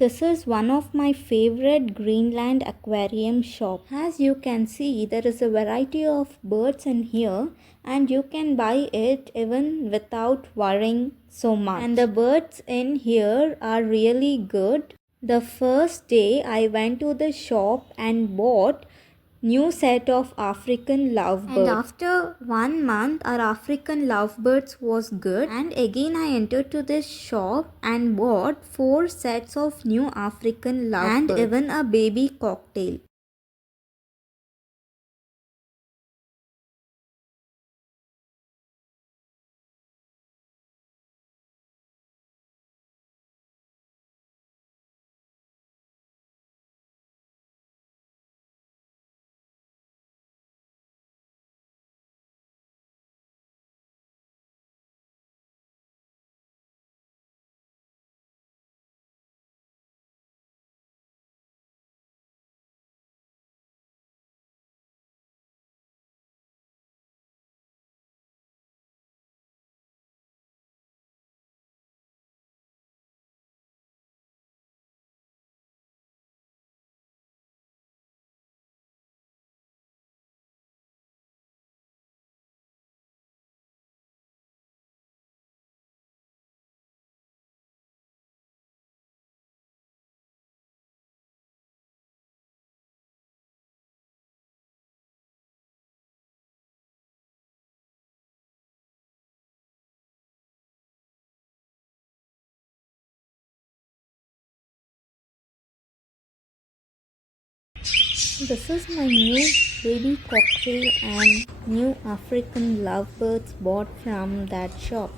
This is one of my favorite Greenland aquarium shop. As you can see, there is a variety of birds in here and you can buy it even without worrying so much. And the birds in here are really good. The first day I went to the shop and bought new set of African lovebirds. And after 1 month our African lovebirds was good, and again I entered to this shop and bought 4 sets of new African lovebirds and even a baby cocktail. This is my new baby cocktail and new African lovebirds bought from that shop.